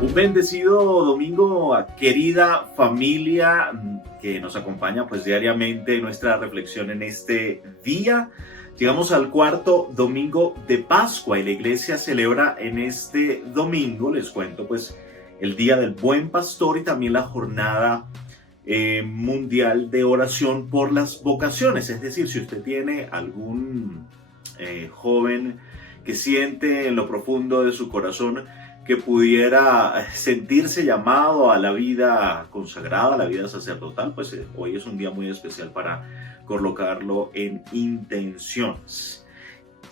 Un bendecido domingo, querida familia que nos acompaña pues diariamente en nuestra reflexión en este día. Llegamos al cuarto domingo de Pascua y la iglesia celebra en este domingo, les cuento pues, el Día del Buen Pastor y también la jornada mundial de oración por las vocaciones. Es decir, si usted tiene algún joven que siente en lo profundo de su corazón que pudiera sentirse llamado a la vida consagrada, a la vida sacerdotal, pues hoy es un día muy especial para colocarlo en intenciones.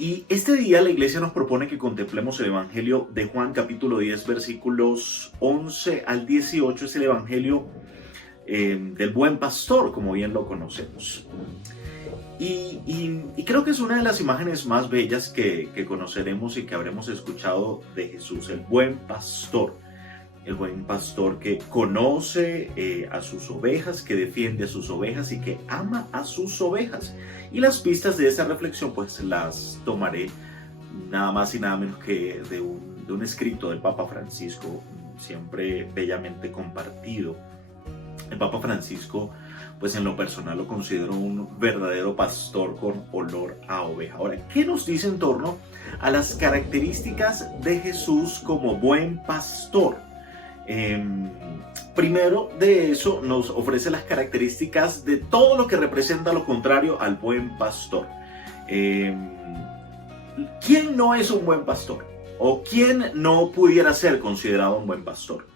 Y este día la iglesia nos propone que contemplemos el Evangelio de Juan, capítulo 10, versículos 11 al 18. Es el Evangelio del Buen Pastor, como bien lo conocemos. Y creo que es una de las imágenes más bellas que conoceremos y que habremos escuchado de Jesús, el buen pastor. El buen pastor que conoce a sus ovejas, que defiende a sus ovejas y que ama a sus ovejas. Y las pistas de esa reflexión pues las tomaré nada más y nada menos que de un escrito del Papa Francisco, siempre bellamente compartido. El Papa Francisco pues en lo personal lo considero un verdadero pastor con olor a oveja. Ahora, ¿qué nos dice en torno a las características de Jesús como buen pastor? Primero de eso nos ofrece las características de todo lo que representa lo contrario al buen pastor. ¿Quién no es un buen pastor? ¿O quién no pudiera ser considerado un buen pastor?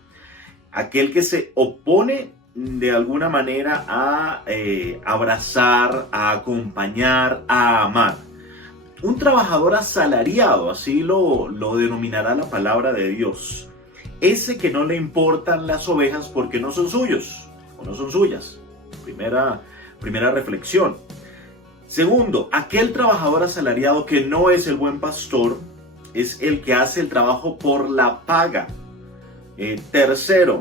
Aquel que se opone de alguna manera a abrazar, a acompañar, a amar. Un trabajador asalariado, así lo denominará la palabra de Dios. Ese que no le importan las ovejas porque no son suyos o no son suyas. Primera reflexión. Segundo, aquel trabajador asalariado que no es el buen pastor es el que hace el trabajo por la paga. Tercero,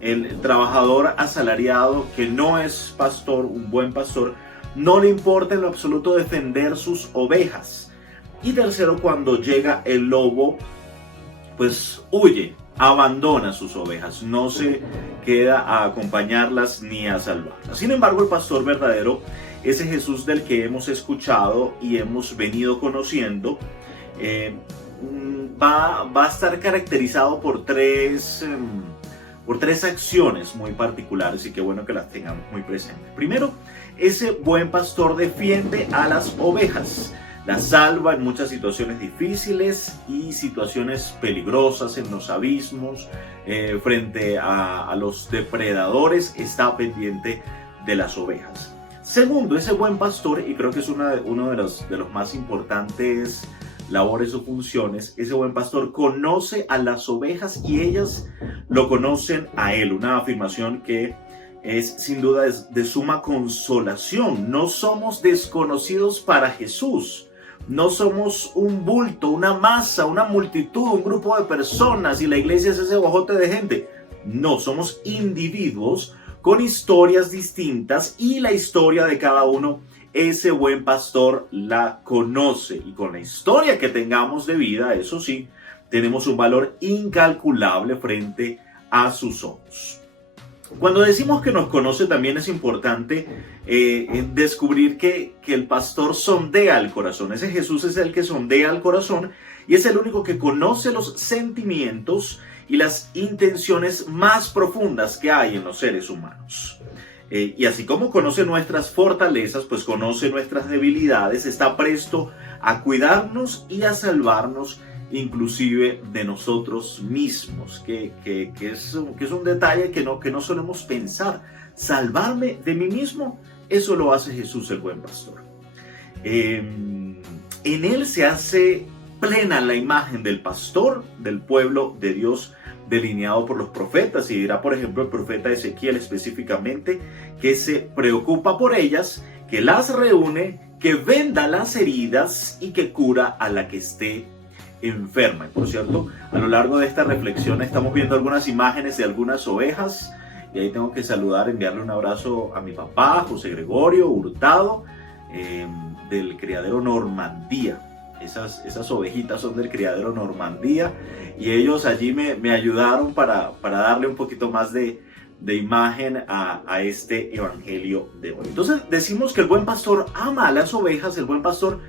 el trabajador asalariado que no es pastor, un buen pastor, no le importa en lo absoluto defender sus ovejas. Y tercero, cuando llega el lobo, pues huye, abandona sus ovejas, no se queda a acompañarlas ni a salvarlas. Sin embargo, el pastor verdadero, ese Jesús del que hemos escuchado y hemos venido conociendo, va a estar caracterizado por tres acciones muy particulares y qué bueno que las tengamos muy presentes. Primero, ese buen pastor defiende a las ovejas, las salva en muchas situaciones difíciles y situaciones peligrosas en los abismos, frente a los depredadores, está pendiente de las ovejas. Segundo, ese buen pastor, y creo que es uno de los más importantes labores o funciones, ese buen pastor conoce a las ovejas y ellas lo conocen a él. Una afirmación que es sin duda de suma consolación. No somos desconocidos para Jesús. No somos un bulto, una masa, una multitud, un grupo de personas y la iglesia es ese bojote de gente. No, somos individuos con historias distintas y la historia de cada uno ese buen pastor la conoce, y con la historia que tengamos de vida, eso sí, tenemos un valor incalculable frente a sus ojos. Cuando decimos que nos conoce, también es importante descubrir que el pastor sondea el corazón. Ese Jesús es el que sondea el corazón y es el único que conoce los sentimientos y las intenciones más profundas que hay en los seres humanos. Y así como conoce nuestras fortalezas, pues conoce nuestras debilidades, está presto a cuidarnos y a salvarnos, inclusive de nosotros mismos, que es un detalle que no solemos pensar. Salvarme de mí mismo, eso lo hace Jesús el buen pastor. En él se hace plena la imagen del pastor del pueblo de Dios, delineado por los profetas, y dirá por ejemplo el profeta Ezequiel específicamente que se preocupa por ellas, que las reúne, que venda las heridas y que cura a la que esté enferma. Y por cierto, a lo largo de esta reflexión estamos viendo algunas imágenes de algunas ovejas y ahí tengo que saludar, enviarle un abrazo a mi papá, José Gregorio Hurtado, del criadero Normandía. esas ovejitas son del criadero Normandía y ellos allí me ayudaron para darle un poquito más de imagen a este evangelio de hoy. Entonces decimos que el buen pastor ama a las ovejas, el buen pastor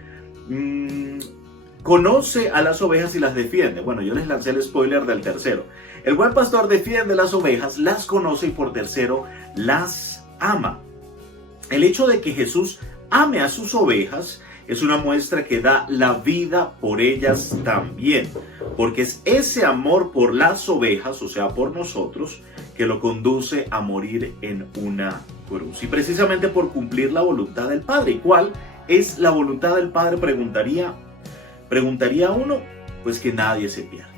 conoce a las ovejas y las defiende. Bueno, yo les lancé el spoiler del tercero. El buen pastor defiende las ovejas, las conoce y por tercero las ama. El hecho de que Jesús ame a sus ovejas es una muestra que da la vida por ellas también, porque es ese amor por las ovejas, o sea, por nosotros, que lo conduce a morir en una cruz. Y precisamente por cumplir la voluntad del Padre. ¿Y cuál es la voluntad del Padre? Preguntaría uno, pues que nadie se pierda.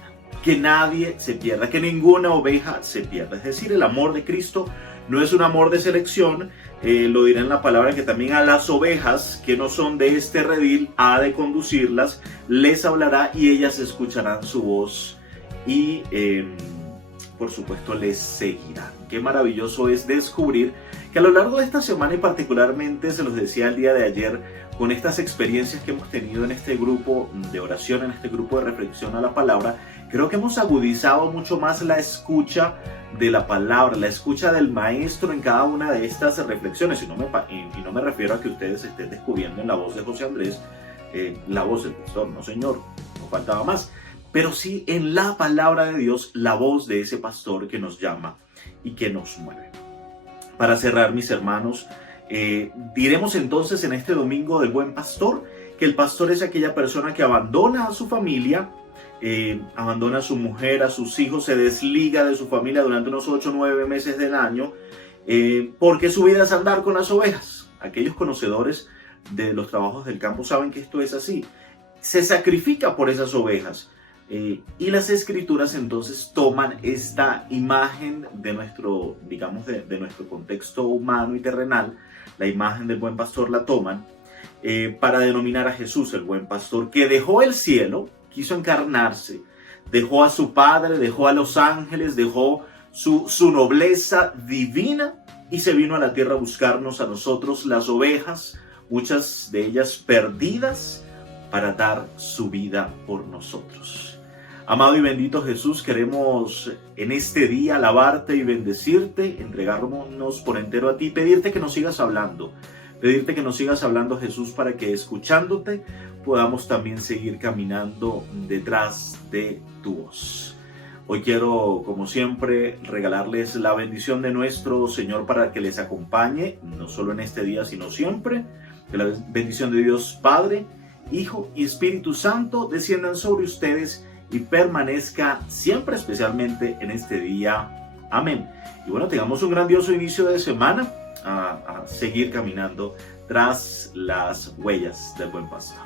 Que nadie se pierda, que ninguna oveja se pierda. Es decir, el amor de Cristo no es un amor de selección, lo dirá en la palabra que también a las ovejas que no son de este redil ha de conducirlas, les hablará y ellas escucharán su voz y por supuesto les seguirán. Qué maravilloso es descubrir que a lo largo de esta semana y particularmente, se los decía el día de ayer, con estas experiencias que hemos tenido en este grupo de oración, en este grupo de reflexión a la palabra, creo que hemos agudizado mucho más la escucha de la palabra, la escucha del maestro en cada una de estas reflexiones. Y no me refiero a que ustedes estén descubriendo en la voz de José Andrés la voz del pastor, no señor, no faltaba más, pero sí en la palabra de Dios, la voz de ese pastor que nos llama y que nos mueve. Para cerrar, mis hermanos, diremos entonces en este domingo del buen pastor que el pastor es aquella persona que abandona a su familia, abandona a su mujer, a sus hijos, se desliga de su familia durante unos 8 o 9 meses del año, porque su vida es andar con las ovejas. Aquellos conocedores de los trabajos del campo saben que esto es así. Se sacrifica por esas ovejas. Y las escrituras entonces toman esta imagen de nuestro, digamos, de nuestro contexto humano y terrenal, la imagen del buen pastor la toman para denominar a Jesús el buen pastor, que dejó el cielo, quiso encarnarse, dejó a su Padre, dejó a los ángeles, dejó su nobleza divina y se vino a la tierra a buscarnos a nosotros, las ovejas, muchas de ellas perdidas, para dar su vida por nosotros. Amado y bendito Jesús, queremos en este día alabarte y bendecirte, entregarnos por entero a ti, pedirte que nos sigas hablando, Jesús, para que escuchándote podamos también seguir caminando detrás de tu voz. Hoy quiero, como siempre, regalarles la bendición de nuestro Señor para que les acompañe, no solo en este día, sino siempre. Que la bendición de Dios Padre, Hijo y Espíritu Santo desciendan sobre ustedes y permanezca siempre, especialmente en este día. Amén. Y bueno, tengamos un grandioso inicio de semana a seguir caminando tras las huellas del buen pastor.